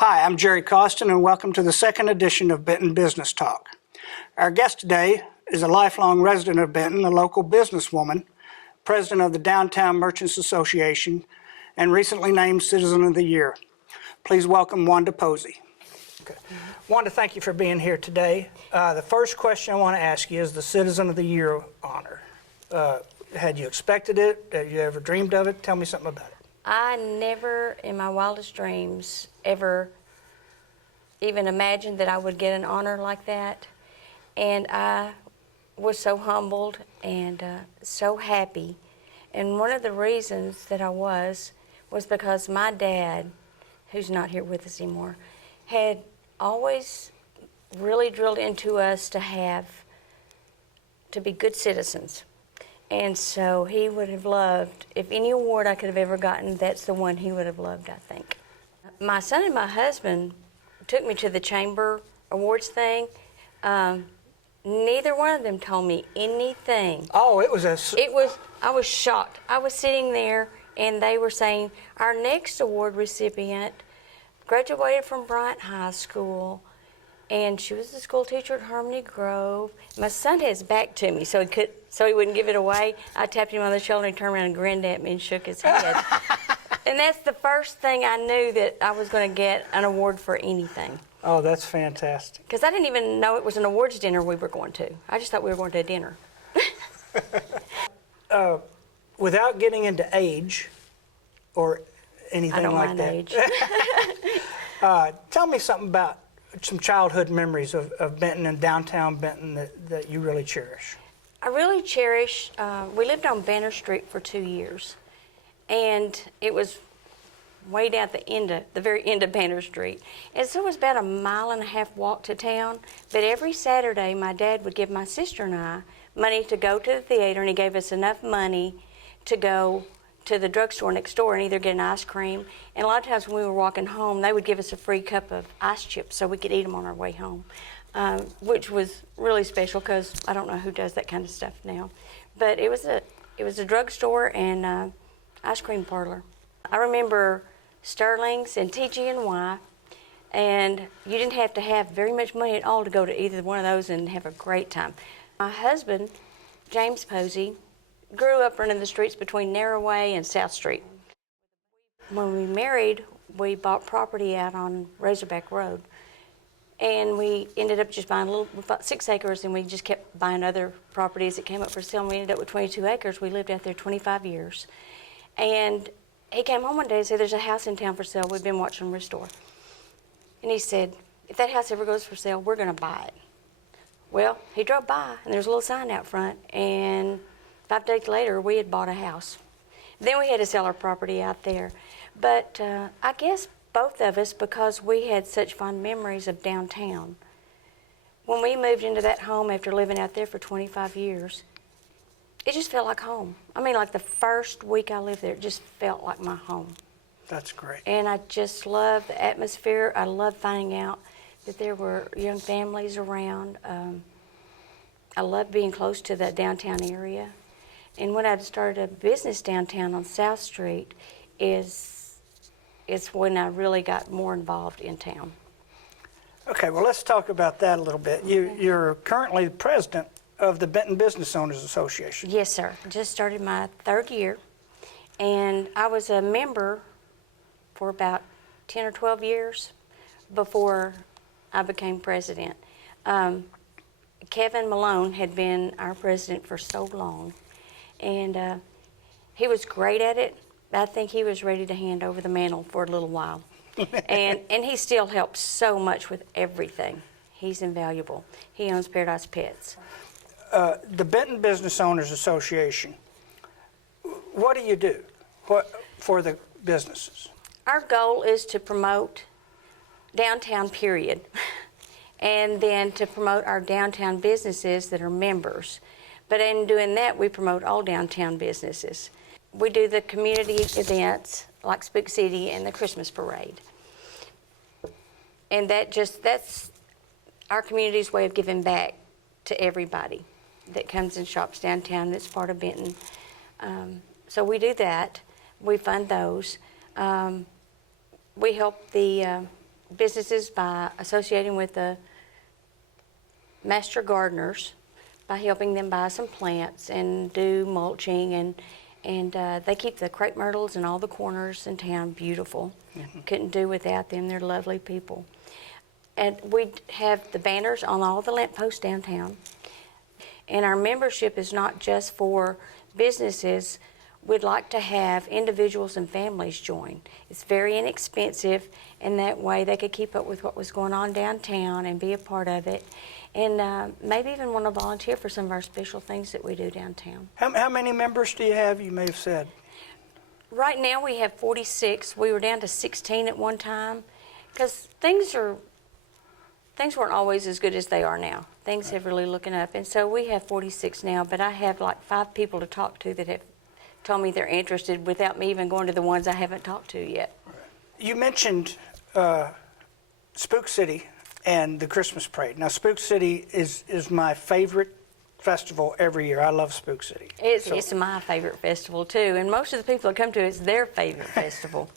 Hi, I'm Jerry Costin, and welcome to the second edition of Benton Business Talk. Our guest today is a lifelong resident of Benton, a local businesswoman, president of the Downtown Merchants Association, and recently named Citizen of the Year. Please welcome Wanda Posey. Okay. Wanda, thank you for being here today. The first question I want to ask you is the Citizen of the Year honor. Had you expected it? Had you ever dreamed of it? Tell me something about it. I never, in my wildest dreams, ever even imagined that I would get an honor like that. And I was so humbled and so happy. And one of the reasons that I was because my dad, who's not here with us anymore, had always really drilled into us to be good citizens. And so he would have loved, if any award I could have ever gotten, that's the one he would have loved, I think. My son and my husband took me to the chamber awards thing. Neither one of them told me anything. Oh, I was shocked. I was sitting there and they were saying, our next award recipient graduated from Bryant High School, and she was the school teacher at Harmony Grove. My son had his back to me, so he wouldn't give it away. I tapped him on the shoulder, and he turned around and grinned at me and shook his head. And that's the first thing I knew that I was going to get an award for anything. Oh, that's fantastic. Because I didn't even know it was an awards dinner we were going to. I just thought we were going to a dinner. Without getting into age or anything like that. I don't mind age. Tell me something about some childhood memories of Benton and downtown Benton that you really cherish. I really cherish, we lived on Banner Street for 2 years, and it was way down at the very end of Banner Street. And so it was about a 1.5 mile walk to town, but every Saturday my dad would give my sister and I money to go to the theater, and he gave us enough money to go to the drugstore next door and either get an ice cream. And a lot of times when we were walking home, they would give us a free cup of ice chips so we could eat them on our way home, which was really special because I don't know who does that kind of stuff now. But it was a drugstore and ice cream parlor. I remember Sterling's and TG&Y, and you didn't have to have very much money at all to go to either one of those and have a great time. My husband, James Posey, grew up running the streets between Narrowway and South Street. When we married, we bought property out on Razorback Road, and we ended up just buying we bought 6 acres, and we just kept buying other properties that came up for sale, and we ended up with 22 acres. We lived out there 25 years. And he came home one day and said, there's a house in town for sale. We've been watching them restore. And he said, if that house ever goes for sale, we're going to buy it. Well, he drove by, and there's a little sign out front, and 5 days later, we had bought a house. Then we had to sell our property out there. But I guess both of us, because we had such fond memories of downtown, when we moved into that home after living out there for 25 years, it just felt like home. I mean, like the first week I lived there, it just felt like my home. That's great. And I just loved the atmosphere. I loved finding out that there were young families around. I loved being close to the downtown area. And when I started a business downtown on South Street is when I really got more involved in town. Okay, well, let's talk about that a little bit. You're currently the president of the Benton Business Owners Association. Yes, sir. Just started my 3rd year. And I was a member for about 10 or 12 years before I became president. Kevin Malone had been our president for so long. And he was great at it. I think he was ready to hand over the mantle for a little while. and he still helps so much with everything. He's invaluable. He owns Paradise Pets. The Benton Business Owners Association, what do you do for the businesses? Our goal is to promote downtown, period, and then to promote our downtown businesses that are members. But in doing that, we promote all downtown businesses. We do the community events like Spook City and the Christmas parade. And that's our community's way of giving back to everybody that comes and shops downtown that's part of Benton. So we do that. We fund those. We help the businesses by associating with the master gardeners, by helping them buy some plants and do mulching, and they keep the crepe myrtles and all the corners in town beautiful. Couldn't do without them. They're lovely people. And we have the banners on all the lampposts downtown. And our membership is not just for businesses. We'd like to have individuals and families join. It's very inexpensive, and that way they could keep up with what was going on downtown and be a part of it. And maybe even want to volunteer for some of our special things that we do downtown. How many members do you have? You may have said. Right now we have 46. We were down to 16 at one time, because things weren't always as good as they are now. Things have really looking up, and so we have 46 now, but I have like 5 people to talk to that have told me they're interested without me even going to the ones I haven't talked to yet. You mentioned Spook City and the Christmas parade. Now, Spook City is my favorite festival every year. I love Spook City. It's my favorite festival too, and most of the people that come to it's their favorite festival.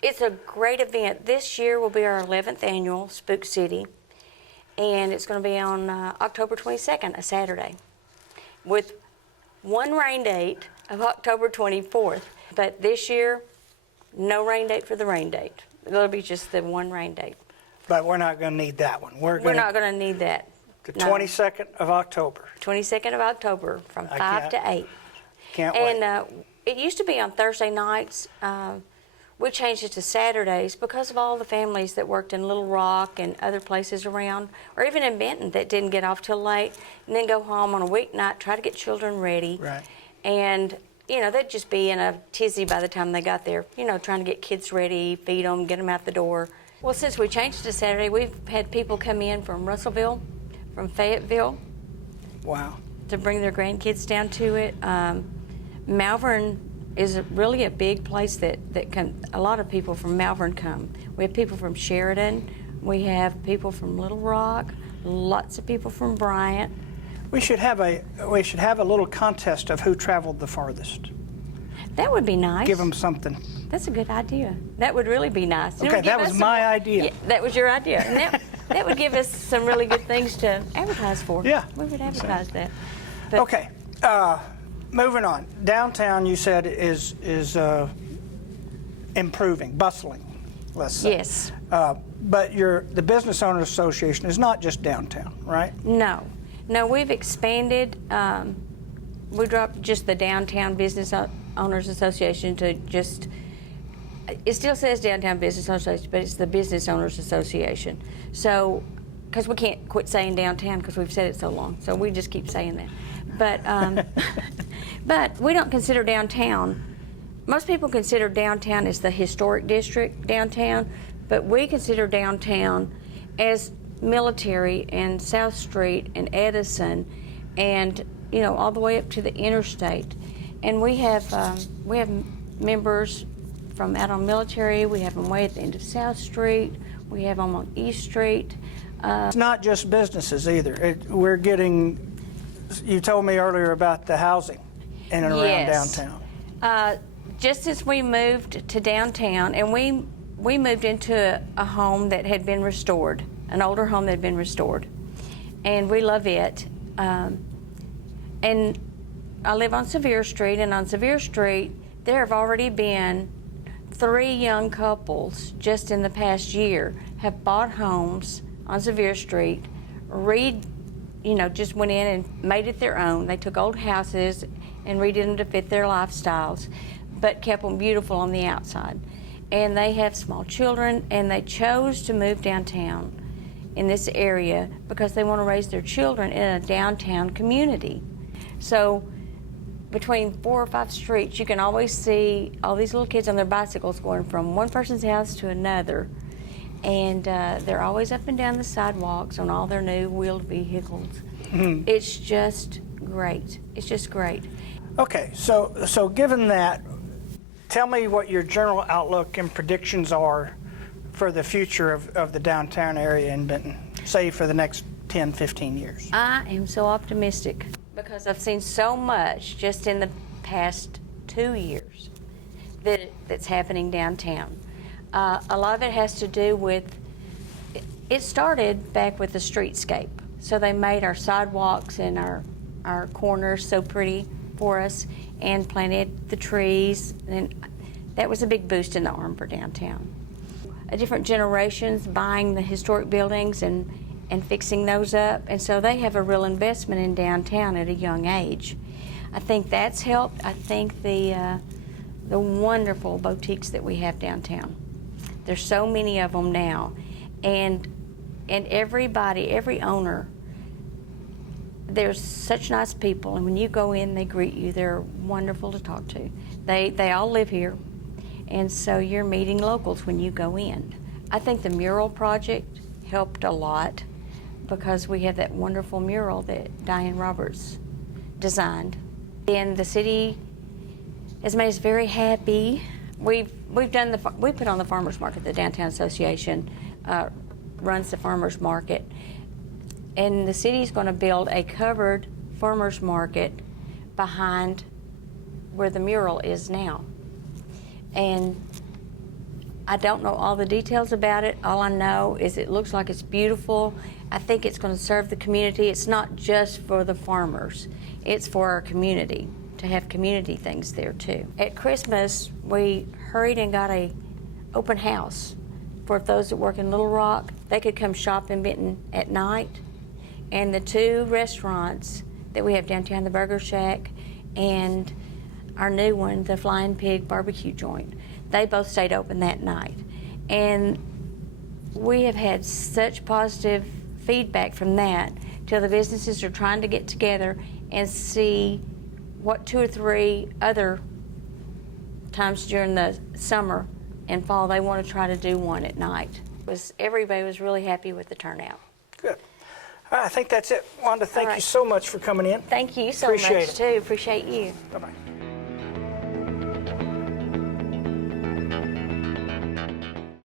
It's a great event. This year will be our 11th annual Spook City, and it's going to be on October 22nd, a Saturday, with one rain date of October 24th. But this year, no rain date for the rain date. It'll be just the one rain date. But we're not going to need that one. We're not going to need that. The 22nd of October. 22nd of October from 5 to 8. Can't wait. And it used to be on Thursday nights. We changed it to Saturdays because of all the families that worked in Little Rock and other places around, or even in Benton, that didn't get off till late and then go home on a weeknight, try to get children ready. Right. And, you know, they'd just be in a tizzy by the time they got there, you know, trying to get kids ready, feed them, get them out the door. Well, since we changed it to Saturday, we've had people come in from Russellville, from Fayetteville. Wow. To bring their grandkids down to it. Malvern is really a big place that a lot of people from Malvern come. We have people from Sheridan. We have people from Little Rock. Lots of people from Bryant. We should have a little contest of who traveled the farthest. That would be nice. Give them something. That's a good idea. That would really be nice. Okay, that was my idea. Yeah, that was your idea. And that would give us some really good things to advertise for. Yeah. We would advertise that. But Okay. Moving on. Downtown, you said, is improving, bustling, let's say. Yes. But the Business Owners Association is not just downtown, right? No, we've expanded. We dropped just the Downtown Business Owners Association to just, it still says Downtown Business Owners Association, but it's the Business Owners Association. So, because we can't quit saying downtown because we've said it so long, so we just keep saying that. But, but we don't consider downtown, most people consider downtown as the historic district downtown, but we consider downtown as Military and South Street and Edison and, you know, all the way up to the interstate. And we have members from out on Military, we have them way at the end of South Street, we have them on East Street. It's not just businesses either. We're getting, you told me earlier about the housing in and around downtown. Just as we moved to downtown, and we moved into a home that had been restored, an older home that had been restored, and we love it. And I live on Sevier Street, and on Sevier Street, there have already been 3 young couples just in the past year have bought homes on Sevier Street, just went in and made it their own. They took old houses and redid them to fit their lifestyles, but kept them beautiful on the outside. And they have small children, and they chose to move downtown in this area because they want to raise their children in a downtown community. So between 4 or 5 streets, you can always see all these little kids on their bicycles going from one person's house to another. And they're always up and down the sidewalks on all their new wheeled vehicles. Mm-hmm. It's just great. It's just great. Okay, so given that, tell me what your general outlook and predictions are for the future of the downtown area in Benton, say for the next 10, 15 years. I am so optimistic because I've seen so much just in the past 2 years that's happening downtown. A lot of it has to do with, it started back with the streetscape. So they made our sidewalks and our corners so pretty for us and planted the trees, and that was a big boost in the arm for downtown. Different generations buying the historic buildings and fixing those up, and so they have a real investment in downtown at a young age. I think that's helped. I think the wonderful boutiques that we have downtown. There's so many of them now, and everybody, every owner, there's such nice people, and when you go in, they greet you. They're wonderful to talk to. They all live here, and so you're meeting locals when you go in. I think the mural project helped a lot because we have that wonderful mural that Diane Roberts designed. And the city has made us very happy. We put on the farmers market. The Downtown Association runs the farmers market, and the city's going to build a covered farmers market behind where the mural is now. And I don't know all the details about it. All I know is it looks like it's beautiful. I think it's going to serve the community. It's not just for the farmers. It's for our community, to have community things there too. At Christmas, we hurried and got a open house for those that work in Little Rock. They could come shop in Benton at night. And the two restaurants that we have downtown, the Burger Shack and our new one, the Flying Pig barbecue joint, they both stayed open that night. And we have had such positive feedback from that till the businesses are trying to get together and see what 2 or 3 other times during the summer and fall they want to try to do one at night. Everybody was really happy with the turnout. Good. All right, I think that's it. Wanda, thank you so much for coming in. Thank you so Appreciate much, it. too. Appreciate you. Bye-bye.